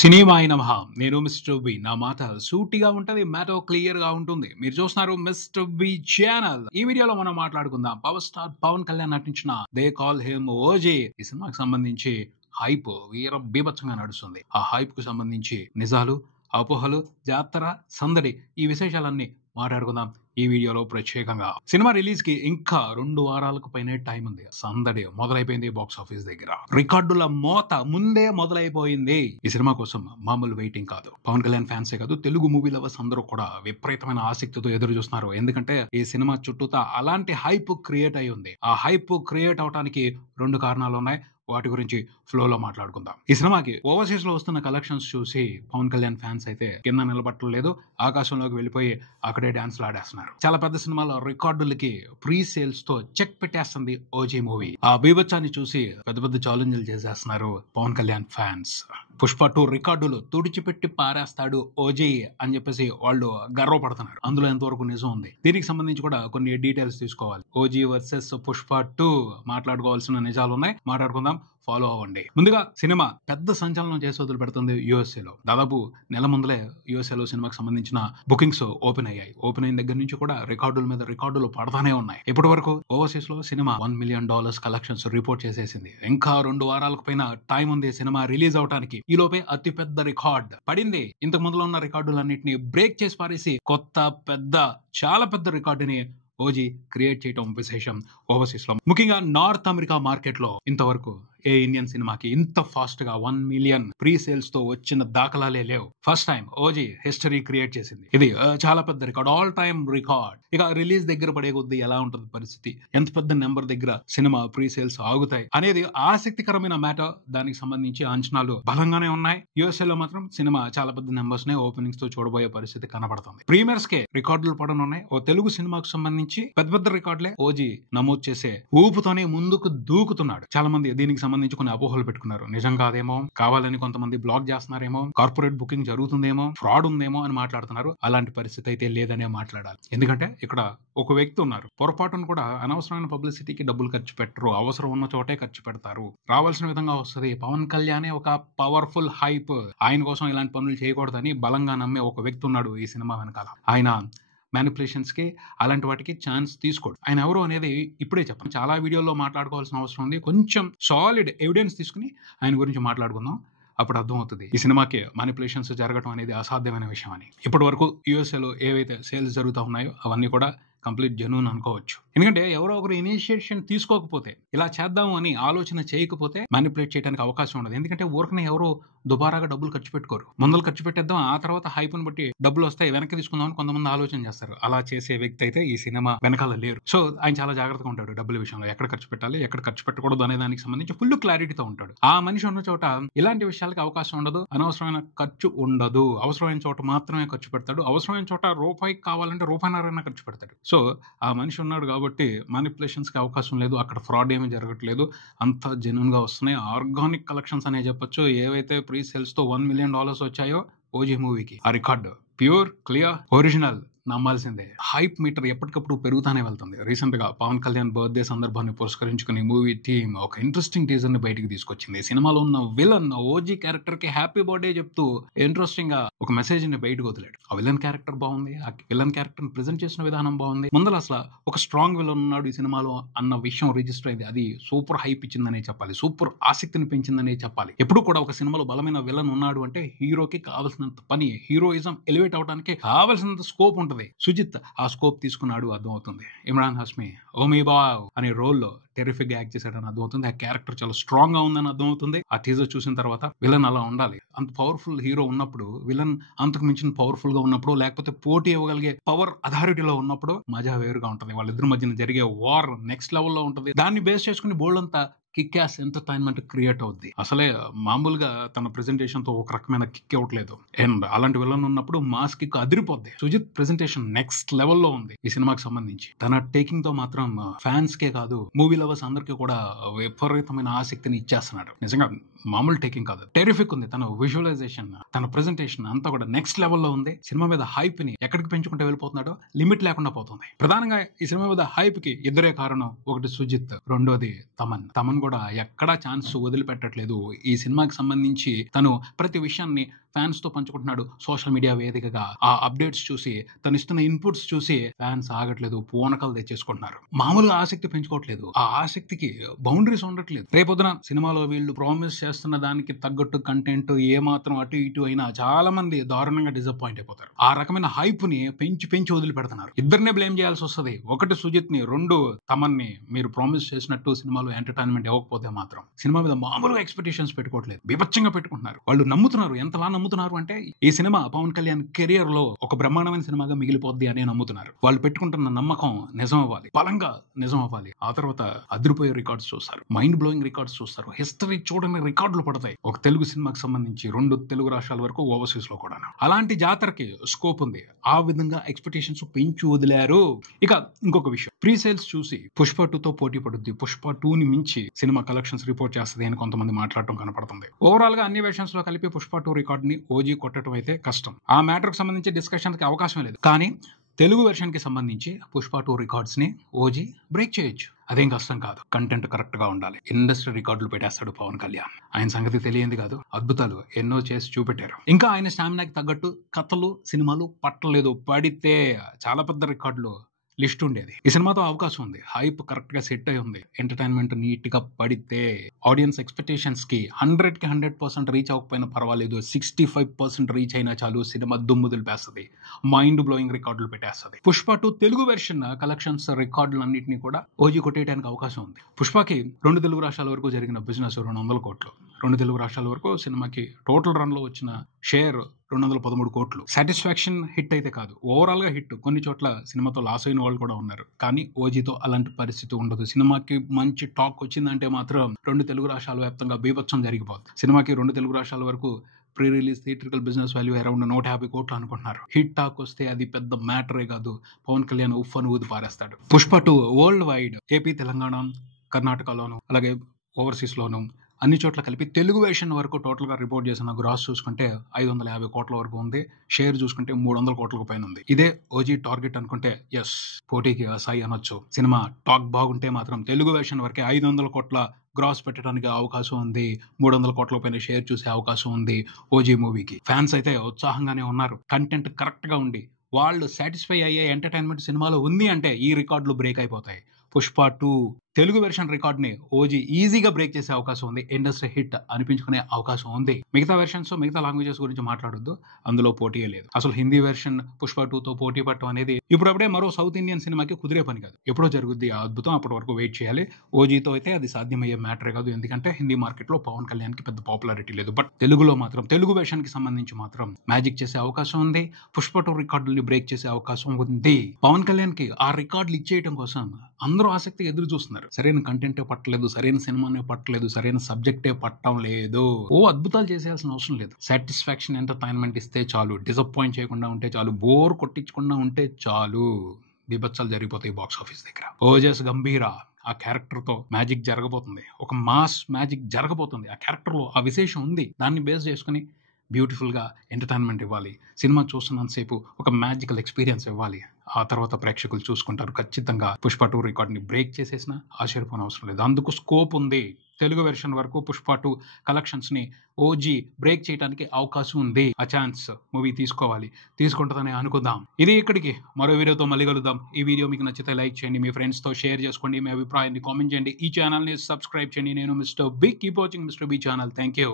సినిమాయి నమః. నేను mister B. నా మాట సూటిగా ఉంటది. మ్యాటర్ క్లియర్ గా ఉంటుంది. మీరు చూస్తున్నారు మిస్టర్ బి ఛానల్. ఈ వీడియోలో మనం మాట్లాడుకుందాం పవర్ స్టార్ పవన్ కళ్యాణ్ నటించిన దే కాల్ హిమ్ ఓజీ ఈ సినిమాకి సంబంధించి హైప్ వీర బీభత్సంగా నడుస్తుంది. ఆ హైప్ కు సంబంధించి నిజాలు, అపోహలు, జాతర, సందడి ఈ విశేషాలన్నీ మాట్లాడుకుందాం ఈ వీడియోలో ప్రత్యేకంగా. సినిమా రిలీజ్ కి ఇంకా 2 వారాలకు పైనే టైం ఉంది. సందడి మొదలైపోయింది బాక్స్ ఆఫీస్ దగ్గర. రికార్డుల మోత ముందే మొదలైపోయింది. ఈ సినిమా కోసం మామూలు వెయిటింగ్ కాదు. పవన్ కళ్యాణ్ ఫ్యాన్సే కాదు, తెలుగు మూవీ లవర్స్ అందరూ కూడా విపరీతమైన ఆసక్తితో ఎదురు చూస్తున్నారు. ఎందుకంటే ఈ సినిమా చుట్టూతా అలాంటి హైప్ క్రియేట్ అయి ఉంది. ఆ హైప్ క్రియేట్ అవడానికి 2 కారణాలు ఉన్నాయి. వాటి గురించి ఫ్లోలో మాట్లాడుకుందాం. ఈ సినిమాకి ఓవర్సీస్ లో వస్తున్న కలెక్షన్స్ చూసి పవన్ కళ్యాణ్ ఫ్యాన్స్ అయితే కింద నిలబట్టలేదు, ఆకాశంలోకి వెళ్ళిపోయి అక్కడే డాన్స్లు ఆడేస్తున్నారు. చాలా పెద్ద సినిమాల రికార్డులకి ప్రీ సేల్స్ తో చెక్ పెట్టేస్తుంది ఓజీ మూవీ. ఆ బీభత్సాన్ని చూసి పెద్ద పెద్ద ఛాలెంజ్లు చేసేస్తున్నారు పవన్ కళ్యాణ్ ఫ్యాన్స్. పుష్ప 2 రికార్డులు తుడిచిపెట్టి పారేస్తాడు ఓజీ అని చెప్పేసి వాళ్ళు గర్వపడుతున్నారు. అందులో ఎంతవరకు నిజం ఉంది, దీనికి సంబంధించి కూడా కొన్ని డీటెయిల్స్ తీసుకోవాలి. ఓజీ వర్సెస్ పుష్ప 2 మాట్లాడుకోవాల్సిన నిజాలు ఉన్నాయి, మాట్లాడుకుందాం. ఫాలో అవ్వండి. ముందుగా సినిమా పెద్ద సంచలనం చేసి వదిలి పెడుతుంది యూఎస్ఏలో. దాదాపు నెల ముందులే యూఎస్ఏలో సినిమాకి సంబంధించిన బుకింగ్స్ ఓపెన్ అయ్యాయి. ఓపెన్ అయిన దగ్గర నుంచి కూడా రికార్డుల మీద రికార్డులు పడతానే ఉన్నాయి. ఇప్పటి వరకు ఓవర్సీస్ లో సినిమా $1 million కలెక్షన్స్ రిపోర్ట్ చేసేసింది. ఇంకా 2 వారాలకు పైన టైం ఉంది సినిమా రిలీజ్ అవడానికి. ఈ లోపే అతి పెద్ద రికార్డ్ పడింది. ఇంతకు ముందులో ఉన్న రికార్డులన్నింటినీ బ్రేక్ చేసి పారేసి కొత్త చాలా పెద్ద రికార్డుని ఓజీ క్రియేట్ చేయడం విశేషం ఓవర్సీస్ లో. ముఖ్యంగా నార్త్ అమెరికా మార్కెట్ లో ఇంతవరకు ఏ ఇండియన్ సినిమాకి ఇంత ఫాస్ట్ గా 1 million ప్రీ సేల్స్ తో వచ్చిన దాఖలాలే లేవు. First time OG history create చేసింది. ఇది చాలా పెద్ద రికార్డ్, ఆల్ టైమ్ రికార్డ్. ఇక రిలీజ్ దగ్గర పడే కొద్దీ ఎలా ఉంటుంది పరిస్థితి, ఎంత పెద్ద నెంబర్ దగ్గర సినిమా ప్రీ సేల్స్ ఆగుతాయి అనేది ఆసక్తికరమైన మ్యాటర్. దానికి సంబంధించి అంచనాలు బలంగానే ఉన్నాయి. యుఎస్ఏ లో మాత్రం సినిమా చాలా పెద్ద నెంబర్స్ నే ఓపెనింగ్స్ తో చూడబోయే పరిస్థితి కనబడుతుంది. ప్రీమియర్స్ కే రికార్డులు పడనున్నాయి. ఓ తెలుగు సినిమాకు సంబంధించి పెద్ద రికార్డులే ఓజీ నమోదు చేసే ఊపుతోనే ముందుకు దూకుతున్నాడు. చాలా మంది దీనికి సంబంధించి కొన్ని అపోహలు పెట్టుకున్నారు. నిజం కాదేమో, కావాలని కొంతమంది బ్లాక్ చేస్తున్నారేమో, కార్పొరేట్ బుకింగ్ జరుగుతుందేమో, ఫ్రాడ్ ఉందేమో అని మాట్లాడుతున్నారు. అలాంటి పరిస్థితి అయితే లేదనే మాట్లాడాలి. ఎందుకంటే ఇక్కడ ఒక వ్యక్తి ఉన్నారు, పొరపాటును కూడా అనవసరమైన పబ్లిసిటీకి డబ్బులు ఖర్చు పెట్టరు. అవసరం ఉన్న చోటే ఖర్చు పెడతారు. రావాల్సిన విధంగా వస్తుంది. పవన్ కళ్యాణ్ ఒక పవర్ఫుల్ హైప్. ఆయన కోసం ఇలాంటి పనులు చేయకూడదని బలంగా నమ్మే ఒక వ్యక్తి ఉన్నాడు ఈ సినిమా వెనకాల. ఆయన మ్యానిపులేషన్స్ కి అలాంటి వాటికి ఛాన్స్ తీసుకోడు. ఆయన ఎవరు అనేది ఇప్పుడే చెప్పండి. చాలా వీడియోలో మాట్లాడుకోవాల్సిన అవసరం ఉంది. కొంచెం సాలిడ్ ఎవిడెన్స్ తీసుకుని ఆయన గురించి మాట్లాడుకుందాం. అప్పుడు అర్థమవుతుంది ఈ సినిమాకి మ్యానిపులేషన్స్ జరగడం అనేది అసాధ్యమైన విషయం అని. ఇప్పటి వరకు యూఎస్ఏలో ఏవైతే సేల్స్ జరుగుతూ ఉన్నాయో అవన్నీ కూడా కంప్లీట్ జెన్యూన్ అనుకోవచ్చు. ఎందుకంటే ఎవరో ఒకరు ఇనిషియేషన్ తీసుకోకపోతే, ఇలా చేద్దాము అని ఆలోచన చేయకపోతే మ్యానిపులేట్ చేయడానికి అవకాశం ఉండదు. ఎందుకంటే ఊరికనే ఎవరు దుబారాగా డబ్బులు ఖర్చు పెట్టుకోరు. ముందలు ఖర్చు పెట్టేద్దాం, ఆ తర్వాత హైప్ను బట్టి డబ్బులు వస్తాయి వెనక్కి తీసుకుందాం అని కొంతమంది ఆలోచన చేస్తారు. అలా చేసే వ్యక్తి అయితే ఈ సినిమా వెనకాల లేరు. సో ఆయన చాలా జాగ్రత్తగా ఉంటాడు డబ్బుల విషయంలో. ఎక్కడ ఖర్చు పెట్టాలి, ఎక్కడ ఖర్చు పెట్టకూడదు అనే దానికి సంబంధించి ఫుల్ క్లారిటీతో ఉంటాడు. ఆ మనిషి ఉన్న చోట ఇలాంటి విషయాలకి అవకాశం ఉండదు. అనవసరమైన ఖర్చు ఉండదు. అవసరమైన చోట మాత్రమే ఖర్చు పెడతాడు. అవసరమైన చోట రూపాయికి కావాలంటే రూపాయిన్నరైనా ఖర్చు పెడతాడు. సో ఆ మనిషి ఉన్నాడు కాబట్టి మ్యానిపులేషన్స్ కి అవకాశం లేదు. అక్కడ ఫ్రాడ్ ఏమీ జరగట్లేదు. అంతా జెన్యూన్ గా వస్తున్నాయి. ఆర్గానిక్ కలెక్షన్స్ అనే చెప్పొచ్చు. ఏవైతే ప్రీ సేల్స్ తో $1 million వచ్చాయో ఓజీ మూవీకి, ఆ రికార్డు ప్యూర్, క్లియర్, ఒరిజినల్, నమ్మాల్సిందే. హైప్ మీటర్ ఎప్పటికప్పుడు పెరుగుతానే వెళ్తుంది. రీసెంట్ గా పవన్ కళ్యాణ్ బర్త్డే సందర్భాన్ని పురస్కరించుకుని మూవీ టీమ్ ఒక ఇంట్రెస్టింగ్ టీజర్ ని బయటికి తీసుకొచ్చింది. సినిమాలో ఉన్న విలన్ ఓజీ క్యారెక్టర్ కి హ్యాపీ బర్త్డే చెప్తూ ఇంట్రెస్టింగ్ గా ఒక మెసేజ్ ని బయటకు వదిలాడు. ఆ విలన్ క్యారెక్టర్ బాగుంది. ఆ విలన్ క్యారెక్టర్ ని ప్రెజెంట్ చేసిన విధానం బాగుంది. ముందర అసలు ఒక స్ట్రాంగ్ విలన్ ఉన్నాడు ఈ సినిమాలో అన్న విషయం రిజిస్టర్ అయింది. అది సూపర్ హైప్ ఇచ్చిందనే చెప్పాలి. సూపర్ ఆసక్తిని పెంచిందనే చెప్పాలి. ఎప్పుడు కూడా ఒక సినిమాలో బలమైన విలన్ ఉన్నాడు అంటే హీరోకి కావాల్సినంత పని, హీరోయిజం ఎలివేట్ అవడానికి కావాల్సినంత స్కోప్ ఉంటుంది. సుజిత్ ఆ స్కోప్ తీసుకున్నాడు, అర్థమవుతుంది. ఇమ్రాన్ హస్మి ఓమీ బావ్ అనే రోల్లో టెరిఫిక్ గా యాక్ట్ చేశాడని అర్థమవుతుంది. ఆ క్యారెక్టర్ చాలా స్ట్రాంగ్ గా ఉందని అర్థమవుతుంది. ఆ టీజర్ చూసిన తర్వాత విలన్ అలా ఉండాలి. అంత పవర్ఫుల్ హీరో ఉన్నప్పుడు, విలన్ అంతకు మించిన పవర్ఫుల్ గా ఉన్నప్పుడు, లేకపోతే పోటీ ఇవ్వగలిగే పవర్ అథారిటీలో ఉన్నప్పుడు మజా వేరుగా ఉంటుంది. వాళ్ళిద్దరి మధ్యన జరిగే వార్ నెక్స్ట్ లెవెల్లో ఉంటుంది. దాన్ని బేస్ చేసుకుని బోల్డ్ అంతా కిక్ యాస్ ఎంటర్టైన్మెంట్ క్రియేట్ అవుద్ది. అసలే మామూలుగా తన ప్రెజెంటేషన్ తో ఒక రకమైన కిక్ ఇవ్వట్లేదు. అండ్ అలాంటి విలన్ ఉన్నప్పుడు మాస్ కిక్ అదిరిపోద్ది. సుజిత్ ప్రెజెంటేషన్ నెక్స్ట్ లెవెల్లో ఉంది ఈ సినిమాకి సంబంధించి. తన టేకింగ్ తో మాత్రం ఫ్యాన్స్ కే కాదు, మూవీ లవర్స్ అందరికీ కూడా విపరీతమైన ఆసక్తిని ఇచ్చేస్తున్నాడు. నిజంగా మామూలు టేకింగ్ కాదు, టెరిఫిక్ ఉంది. తన విజువలైజేషన్, తన ప్రెజెంటేషన్ అంతా కూడా నెక్స్ట్ లెవెల్లో ఉంది. సినిమా మీద హైప్ ని ఎక్కడికి పెంచుకుంటే వెళ్ళిపోతున్నాడో లిమిట్ లేకుండా పోతుంది. ప్రధానంగా ఈ సినిమా మీద హైప్ కి ఇద్దరే కారణం. ఒకటి సుజిత్, రెండోది తమన్ కూడా ఎక్కడా ఛాన్స్ వదిలిపెట్టట్లేదు. ఈ సినిమాకి సంబంధించి తను ప్రతి విషయాన్ని ఫ్యాన్స్ తో పంచుకుంటున్నాడు. సోషల్ మీడియా వేదికగా ఆ అప్డేట్స్ చూసి, తను ఇస్తున్న ఇన్పుట్స్ చూసి ఫ్యాన్స్ ఆగట్లేదు, పూనకలు తెచ్చేసుకుంటున్నారు. మామూలుగా ఆసక్తి పెంచుకోవట్లేదు. ఆ ఆసక్తికి బౌండరీస్ ఉండట్లేదు. రేపొద్దున సినిమాలో వీళ్ళు ప్రామిస్ చేస్తున్న దానికి తగ్గట్టు కంటెంట్ ఏమాత్రం అటు ఇటు అయినా చాలా మంది దారుణంగా డిసప్పాయింట్ అయిపోతారు. ఆ రకమైన హైప్ ని పెంచి వదిలిపెడుతున్నారు. ఇద్దరినే బ్లేమ్ చేయాల్సి వస్తుంది. ఒకటి సుజిత్ ని, రెండు తమన్ని. మీరు ప్రామిస్ చేసినట్టు సినిమాలో ఎంటర్టైన్మెంట్ ఇవ్వకపోతే మాత్రం సినిమా మీద మామూలుగా ఎక్స్పెక్టేషన్స్ పెట్టుకోవట్లేదు, బీభత్సంగా పెట్టుకుంటున్నారు. వాళ్ళు నమ్ముతున్నారు. ఎంతలా నమ్ముతున్నారు అంటే ఈ సినిమా పవన్ కళ్యాణ్ కెరియర్ లో ఒక బ్రహ్మాండమైన సినిమాగా మిగిలిపోద్ది అని నమ్ముతున్నారు. వాళ్ళు పెట్టుకుంటున్న నమ్మకం నిజం అవ్వాలి, బలంగా నిజం అవ్వాలి. ఆ తర్వాత అదిరిపోయే రికార్డ్స్ చూస్తారు, మైండ్ బ్లోయింగ్ రికార్డ్స్ చూస్తారు. హిస్టరీ చూడని రికార్డులు పడతాయి ఒక తెలుగు సినిమాకి సంబంధించి, 2 తెలుగు రాష్ట్రాల వరకు, ఓవర్సీస్ లో కూడా. అలాంటి జాతరకి స్కోప్ ఉంది. ఆ విధంగా ఎక్స్పెక్టేషన్స్ పెంచి వదిలారు. ఇక ఇంకొక విషయం, ప్రీ సేల్స్ చూసి పుష్ప 2తో పోటీ పడుద్ది, పుష్ప 2 ని మించి సినిమా కలెక్షన్స్ రిపోర్ట్ చేస్తుంది అని కొంతమంది మాట్లాడటం కనపడుతుంది. ఓవరాల్ గా అన్ని వెర్షన్స్ లో కలిపి పుష్ప 2 రికార్డ్ ని ఓజీ కొట్టడం అయితే కష్టం. ఆ మ్యాటర్ కి సంబంధించి డిస్కషన్ కి అవకాశం లేదు. కానీ తెలుగు వెర్షన్ కి సంబంధించి పుష్ప 2 రికార్డ్స్ ని ఓజీ బ్రేక్ చేయొచ్చు. అదేం కష్టం కాదు. కంటెంట్ కరెక్ట్ గా ఉండాలి. ఇండస్ట్రీ రికార్డులు పెట్టేస్తాడు పవన్ కళ్యాణ్. ఆయన సంగతి తెలియంది కాదు, అద్భుతాలు ఎన్నో చేసి చూపెట్టారు. ఇంకా ఆయన స్టామినాకి తగ్గట్టు కథలు, సినిమాలు పట్టలేదు. పడితే చాలా పెద్ద రికార్డులు లిస్ట్ ఉండేది. ఈ సినిమాతో అవకాశం ఉంది. హైప్ కరెక్ట్ గా సెట్ అయి ఉంది. ఎంటర్టైన్మెంట్ నీట్ గా పడితే ఆడియన్స్ ఎక్స్పెక్టేషన్స్ కి 100కి 100% రీచ్ అవ్వకపోయినా పర్వాలేదు, 65% రీచ్ అయినా చాలు, సినిమా దుమ్ము దులిపేస్తుంది, మైండ్ బ్లోయింగ్ రికార్డులు పెట్టేస్తుంది. పుష్ప 2 తెలుగు వెర్షన్ కలెక్షన్స్ రికార్డులన్నింటినీ కూడా ఓజీ కొట్టేయడానికి అవకాశం ఉంది. పుష్పకి 2 తెలుగు రాష్ట్రాల వరకు జరిగిన బిజినెస్ 200 కోట్లు. 2 తెలుగు రాష్ట్రాల వరకు సినిమాకి టోటల్ రన్ లో వచ్చిన షేర్ 213 కోట్లు. సాటిస్ఫాక్షన్ హిట్ అయితే కాదు, ఓవరాల్ గా హిట్. కొన్ని చోట్ల సినిమాతో లాస్ అయిన వాళ్ళు కూడా ఉన్నారు. కానీ ఓజీతో అలాంటి పరిస్థితి ఉండదు. సినిమాకి మంచి టాక్ వచ్చిందంటే మాత్రం 2 తెలుగు రాష్ట్రాల వ్యాప్తంగా బీభత్సం జరిగిపోతుంది. సినిమాకి 2 తెలుగు రాష్ట్రాల వరకు pre release theatrical business value around 150 కోట్లు అనుకుంటున్నారు. హిట్ టాక్ వస్తే అది పెద్ద మ్యాటరే కాదు. పవన్ కళ్యాణ్ ఉఫ్ అని ఊది పారేస్తాడు. Pushpa 2 world wide, AP, Telangana, కర్ణాటకలోను, అలాగే ఓవర్సీస్ లోను, అన్ని చోట్ల కలిపి తెలుగు వెర్షన్ వరకు టోటల్ గా రిపోర్ట్ చేసిన గ్రాస్ చూసుకుంటే 550 కోట్ల వరకు ఉంది. షేర్ చూసుకుంటే 300 కోట్లకు పైన ఉంది. ఇదే ఓజీ టార్గెట్ అనుకుంటే ఎస్, పోటీకి సాయి అనొచ్చు. సినిమా టాక్ బాగుంటే మాత్రం తెలుగు వెర్షన్ వరకే 500 కోట్ల గ్రాస్ పెట్టడానికి అవకాశం ఉంది. 300 కోట్ల పైన షేర్ చూసే అవకాశం ఉంది ఓజీ మూవీకి. ఫ్యాన్స్ అయితే ఉత్సాహంగానే ఉన్నారు. కంటెంట్ కరెక్ట్ గా ఉండి వాళ్ళు సాటిస్ఫై అయ్యే ఎంటర్టైన్మెంట్ సినిమాలో ఉంది అంటే ఈ రికార్డులు బ్రేక్ అయిపోతాయి. పుష్ప 2 తెలుగు వెర్షన్ రికార్డ్ ని ఓజీ ఈజీగా బ్రేక్ చేసే అవకాశం ఉంది. ఇండస్ట్రీ హిట్ అనిపించుకునే అవకాశం ఉంది. మిగతా వెర్షన్స్, మిగతా లాంగ్వేజెస్ గురించి మాట్లాడొద్దు, అందులో పోటీయే లేదు. అసలు హిందీ వెర్షన్ పుష్ప 2తో పోటీ పట్టడం అనేది ఇప్పుడప్పుడే మరో సౌత్ ఇండియన్ సినిమాకి కుదిరే పని కాదు. ఎప్పుడో జరుగుద్ది ఆ అద్భుతం, అప్పటి వరకు వెయిట్ చేయాలి. ఓజీతో అయితే అది సాధ్యమయ్యే మ్యాటరే కాదు. ఎందుకంటే హిందీ మార్కెట్ లో పవన్ కళ్యాణ్ కి పెద్ద పాపులారిటీ లేదు. బట్ తెలుగులో మాత్రం, తెలుగు వెర్షన్ కి సంబంధించి మాత్రం మ్యాజిక్ చేసే అవకాశం ఉంది. పుష్ప 2 రికార్డుల్ని బ్రేక్ చేసే అవకాశం ఉంది. పవన్ కళ్యాణ్ కి ఆ రికార్డులు ఇచ్చేయడం కోసం అందరూ ఆసక్తిగా ఎదురు చూస్తున్నారు. సరైన కంటెంటే పట్టలేదు, సరైన సినిమానే పట్టలేదు, సరైన సబ్జెక్టే పట్టడం లేదు. అద్భుతాలు చేసేయాల్సిన అవసరం లేదు. సాటిస్ఫాక్షన్ ఎంటర్టైన్మెంట్ ఇస్తే చాలు, డిసప్పాయింట్ చేయకుండా ఉంటే చాలు, బోర్ కొట్టించకుండా ఉంటే చాలు. బీభత్సాలు జరిగిపోతాయి బాక్స్ ఆఫీస్ దగ్గర. ఓజస్ గంభీర ఆ క్యారెక్టర్ తో మ్యాజిక్ జరగబోతుంది. ఒక మాస్ మ్యాజిక్ జరగబోతుంది. ఆ క్యారెక్టర్ లో ఆ విశేషం ఉంది. దాన్ని బేస్ చేసుకుని బ్యూటిఫుల్ గా ఎంటర్టైన్మెంట్ ఇవ్వాలి. సినిమా చూస్తున్నంతసేపు ఒక మ్యాజికల్ ఎక్స్పీరియన్స్ ఇవ్వాలి. ఆ తర్వాత ప్రేక్షకులు చూసుకుంటారు. ఖచ్చితంగా పుష్ప 2 రికార్డ్ ని బ్రేక్ చేసేసినా ఆశ్చర్యపోని అవసరం లేదు. అందుకు స్కోప్ ఉంది. తెలుగు వెర్షన్ వరకు పుష్ప 2 కలెక్షన్స్ ని ఓజీ బ్రేక్ చేయడానికి అవకాశం ఉంది. ఆ ఛాన్స్ మూవీ తీసుకుంటుందని అనుకుందాం. ఇది ఇక్కడికి. మరో వీడియోతో మళ్ళీ కలుద్దాం. ఈ వీడియో మీకు నచ్చితే లైక్ చేయండి, మీ ఫ్రెండ్స్ తో షేర్ చేసుకోండి, మీ అభిప్రాయాన్ని కామెంట్ చేయండి, ఈ ఛానల్ ని సబ్స్క్రైబ్ చేయండి. నేను mister B. Keep watching mister B channel. Thank you.